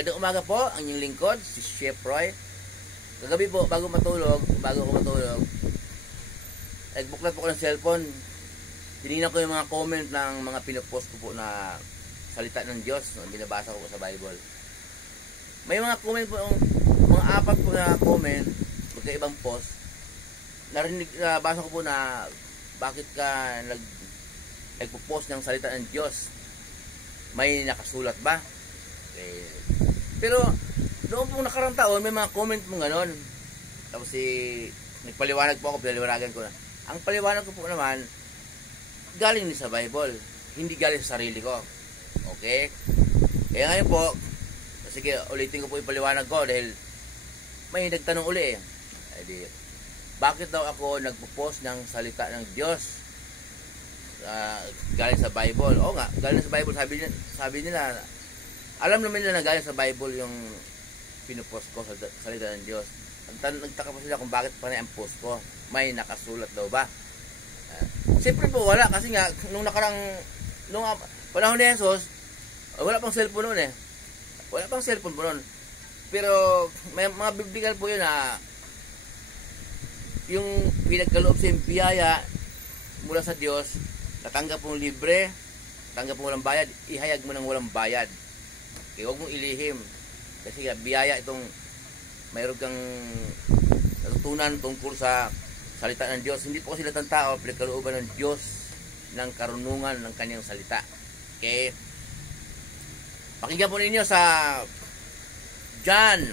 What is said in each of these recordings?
Magandang umaga po, ang inyong lingkod, si Chef Roy. Kagabi po, bago ako matulog, nagbuklat po ko ng cellphone. Tinignan ko yung mga comment ng mga pinopost ko po na salita ng Diyos, no, binabasa ko po sa Bible. May mga comment po, mga apat po na comment, magkaibang post. Nabasa ko po na bakit ka nagpo-post ng salita ng Diyos. May nakasulat ba? Pero noong pong nakarang taon, may mga comment mo ganon. Tapos nagpaliwanag po ako, pinaliwanagan ko na. Ang paliwanag ko po naman, galing din sa Bible, hindi galing sa sarili ko. Okay? Kaya ngayon po, sige, ulitin ko po yung paliwanag ko dahil may nagtanong uli eh. Bakit daw ako nagpo-post ng salita ng Diyos? Galing sa Bible. Oo nga, galing sa Bible. Sabi nila, alam naman nila na galing sa Bible yung pinupost ko sa salita ng Diyos. Nagtaka pa sila kung bakit pa na ang post ko. May nakasulat daw ba? Siyempre po wala, kasi nga nung panahon ni Jesus, wala pang cellphone noon eh. Wala pang cellphone po noon. Pero may mga biblical po yun na yung pinagkaloob sa biyaya mula sa Diyos, natanggap mong libre, natanggap mo walang bayad, ihayag mo ng walang bayad. Okay, huwag mong ilihim. Kasi biyaya itong mayroon kang natutunan tungkol sa salita ng Diyos. Hindi po kasi lahat ng tao pinagkalooban ng Diyos ng karunungan ng kanyang salita. Okay? Pakinggan po ninyo sa John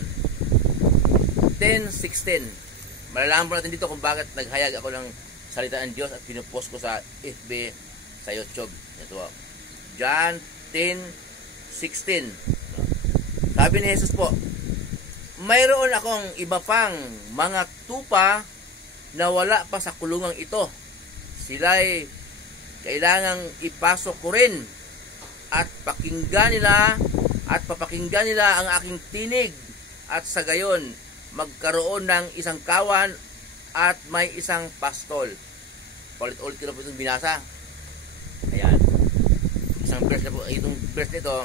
10:16. Malalaman po natin dito kung bakit naghayag ako ng salita ng Diyos at pinupost ko sa FB, sa YouTube. Ito, John 10:16. Sabi ni Jesus po, mayroon akong iba pang mga tupa na wala pa sa kulungang ito. Sila'y kailangang ipasok ko rin at pakinggan nila at papakinggan nila ang aking tinig at sa gayon magkaroon ng isang kawan at may isang pastol. Ulit-ulit ko na po itong binasa. Ayan. Isang verse na po. Itong verse nito,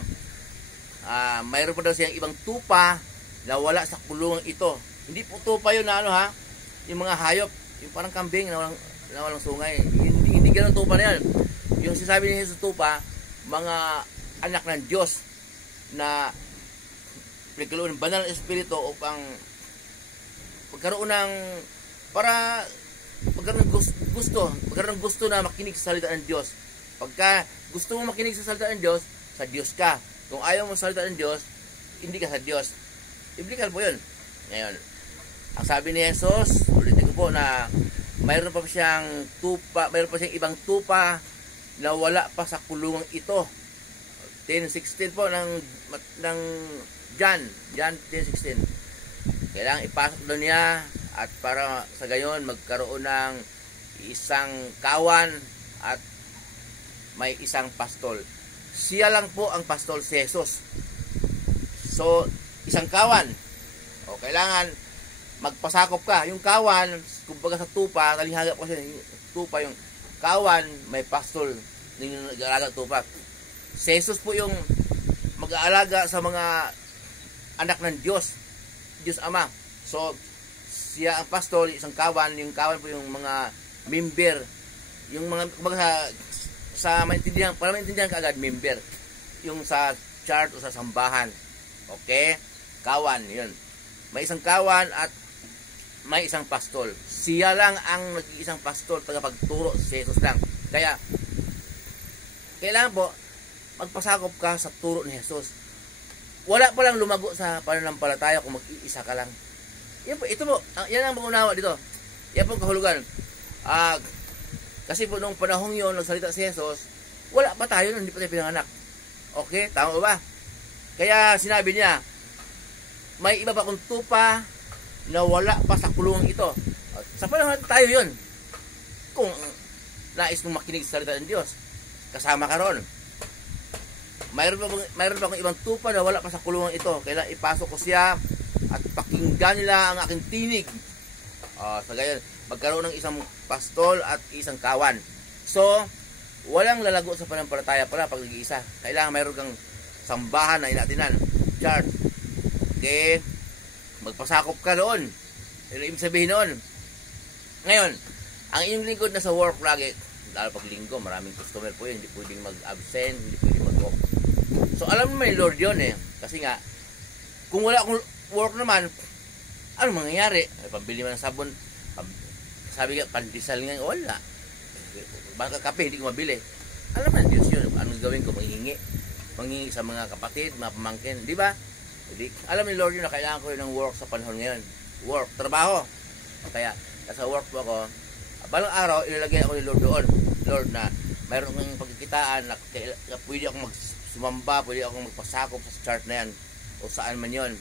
mayroon pa daw siyang ibang tupa na wala sa kulungang ito. Hindi po tupa yun na ano ha, yung mga hayop, yung parang kambing na walang sungay. Hindi ganun tupa na yan. Yung sinasabi ni Jesus tupa, mga anak ng Diyos na pinagkaloob ng banal na espiritu upang magkaroon ng magkaroon ng gusto na makinig sa salita ng Diyos. Pagka gusto mo makinig sa salita ng Diyos, sa Diyos ka. Kung ayaw mo sa salita ng Diyos, hindi ka sa Diyos. Biblical po yun. Ngayon, ang sabi ni Jesus, ulitin ko po na mayroon pa siyang ibang tupa na wala pa sa kulungang ito. 10:16 po ng John 10:16. Kailangan ipasok doon niya at para sa gayon magkaroon ng isang kawan at may isang pastol. Siya lang po ang pastol, si Jesus. So, isang kawan. O, kailangan magpasakop ka. Yung kawan, kumbaga sa tupa, talihagap kasi yung tupa, yung kawan, may pastol. Yung nag-aalaga tupa. Si Jesus po yung mag-aalaga sa mga anak ng Diyos. Diyos Ama. So, siya ang pastol, isang kawan. Yung kawan po yung mga member. Yung mga, kumbaga sa maintindihan, para maintindihan ka agad, member. Yung sa church o sa sambahan. Okay? Kawan, yun. May isang kawan at may isang pastol. Siya lang ang nag-iisang pastol, tagapagturo, si Jesus lang. Kaya, kailangan po, magpasakop ka sa turo ni Jesus. Wala pa lang lumago sa pananampalataya kung mag-iisa ka lang. Yan po, ito po, yan ang pangunawa dito. Yan po kahulugan. Kasi po nung panahong yun, nagsalita si Jesus, wala pa tayo, hindi pa tayo pinanganak. Okay, tama ba? Kaya sinabi niya, may iba pa kong tupa na wala pa sa kulungang ito. Sa panahon natin tayo yun. Kung nais mong makinig sa salita ng Diyos, kasama ka ron. Mayroon pa akong ibang tupa na wala pa sa kulungan ito. Kailangan ipasok ko siya at pakinggan nila ang aking tinig. Sa gayon, magkaroon ng isang pastol at isang kawan. So, walang lalago sa pananampalataya pala pag nag-iisa. Kailangan mayroon kang sambahan na inatinan, church, Okay? Magpasakop ka doon. Ano ibig sabihin noon? Ngayon, ang inyong lingkod na sa work lagi, lalo pag linggo, maraming customer po yun, hindi pwedeng mag-absent, hindi pwedeng mag-off. So, alam naman ni Lord yun eh. Kasi nga, kung wala akong work naman, ano mangyayari? Pambili man ng sabon, sabi nga, pandesal nga, wala. Baka kape, hindi ko mabili. Alam na, Diyos yun. Anong gawin ko? Manghingi sa mga kapatid, mga pamangkin. Di ba? Alam ni Lord yun na kailangan ko yun ng work sa panahon ngayon. Work, trabaho. Kaya, nasa work po ako. Balang araw, ilalagay ako ni Lord doon. Lord, na mayroon ng pagkikitaan na pwede akong sumamba, pwede akong magpasakop sa chart na yan o saan man yon.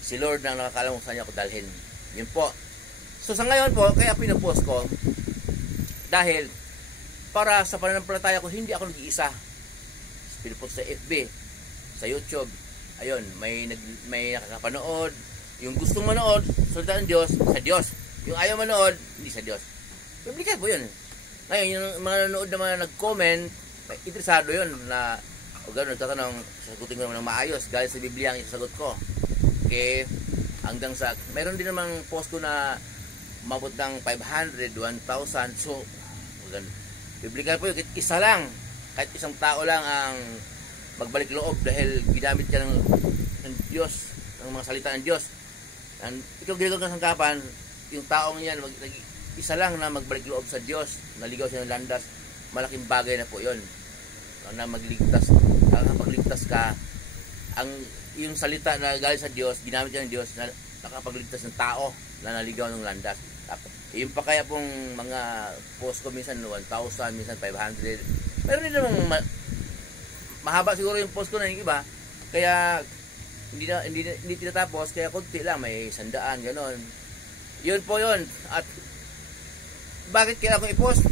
Si Lord na nakakalam kung saan niya ako dalhin. Yun po. So sa ngayon po, kaya pinupost ko dahil para sa pananampalataya ko, hindi ako nag-iisa. Pinupost sa FB, sa YouTube. Ayun, may nakakapanood. Yung gustong manood, salita ng Diyos, sa Diyos. Yung ayaw manood, hindi sa Diyos. Publikan po yun. Ngayon, yung mga nanood na mga nag-comment, interesado yun na o gano'n, nagtatanong, sasagutin ko naman ng maayos. Galing sa Biblia ang isasagot ko. Okay, hanggang sa, mayroon din namang post ko na mabot ng 500, 1,000. So, biblical po yun. Isa lang, kahit isang tao lang ang magbalik loob dahil ginamit ka ng Diyos, ng mga salita ng Diyos. And ikaw ginagawa ng sangkapan, yung taong yan, isa lang na magbalik loob sa Diyos, naligaw siya ng landas, malaking bagay na po yun. Na magligtas ka, yung salita na galing sa Diyos, ginamit niya ng Diyos na nakapagligtas ng tao na naligaw ng landas. Yung pa kaya pong mga post ko minsan 1,000, minsan 500. Pero hindi namang mahaba siguro yung post ko na yung iba. Kaya hindi tinatapos, kaya konti lang, may 100 ganon. Yun po yun. At bakit kaya ako i-post?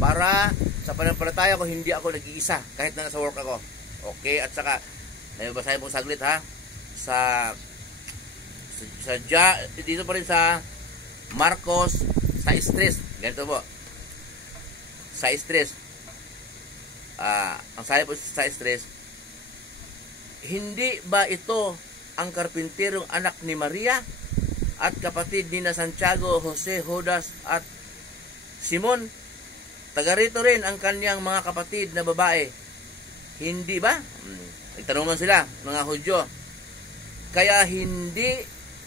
Para sa pananampalataya ko, hindi ako nag-iisa kahit na nasa work ako. Okay, at saka basahin po saglit ha. Dito pa rin sa Marcos sa stress. Ganito po. Sa stress. Ang sabi po sa stress, hindi ba ito ang karpinterong anak ni Maria at kapatid ni na Santiago, Jose, Judas at Simon? Taga rito rin ang kanyang mga kapatid na babae. Hindi ba? Nagtanungan sila, mga Hudyo. Kaya hindi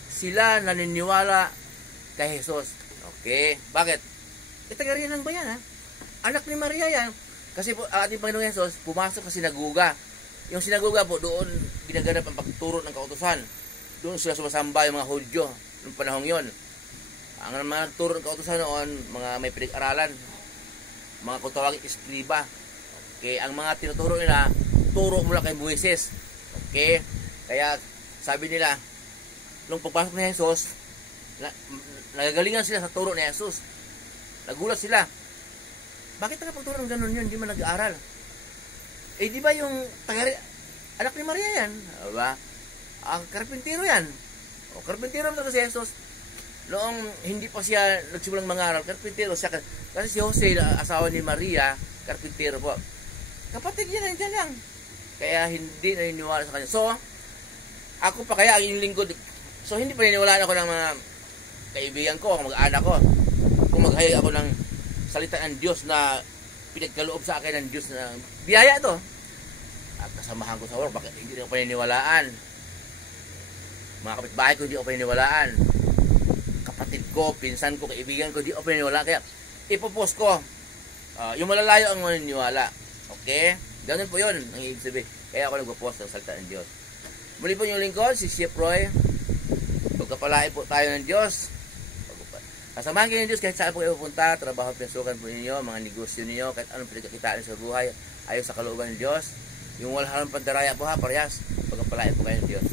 sila naniniwala kay Jesus. Okay? Bakit? Taga rin lang ba yan ha? Anak ni Maria yan. Kasi po, ating Panginoong Jesus, pumasok sa sinaguga. Yung sinaguga po, doon ginaganap ang pagturo ng kautusan. Doon sila sumasamba yung mga Hudyo noong panahong yon. Ang mga turo ng kautusan noon, mga may pinag-aralan, mga kung tawagin eskriba. Okay, ang mga tinuturo nila, turo mula kay Moises. Okay, kaya sabi nila, nung pagpasok ni Jesus, nagagalingan sila sa turo ni Jesus. Nagulat sila. Bakit nakapagturo ng ganun yun? Hindi man nag-aaral. Eh, di ba yung anak ni Maria yan? Diba? Ang karpintero yan. O, karpintero naman si Jesus. Noong hindi pa siya nagsimulang mangaral, karpintero siya. Kasi si Jose, asawa ni Maria, karpintero po. Kapatid niya na dyan lang. Kaya hindi naniniwala sa kanya. So, ako pa kaya, yung lingkod. So, hindi pa naniniwalaan ako ng mga kaibigan ko, mag-anak ko. Kung mag-hayag ako ng salita ng Diyos na pinagkaloob sa akin ng Diyos na biyaya to. At kasamahan ko sa work, bakit hindi ako paniniwalaan? Mga kapitbahay ko, hindi ako paniniwalaan. Kapatid ko, pinsan ko, kaibigan ko, hindi ako paniniwalaan. Kaya, ipopost ko. Yung malalayo ang maniniwala. Okay? Ganun po yun, ang ibig sabihin. Kaya ako nagpo-post ng salita ng Diyos. Muli po yung lingkod, si Chef Roy. Pagkapalain po tayo ng Diyos. Kasamahan kayo ng Diyos kahit saan po kayo pupunta, trabaho, pinsukan po ninyo, mga negosyo ninyo, kahit anong pinagkakitaan sa buhay, ayon sa kalooban ng Diyos. Yung wala halang pandaraya po ha, parehas, pagkapalain po kayo ng Diyos.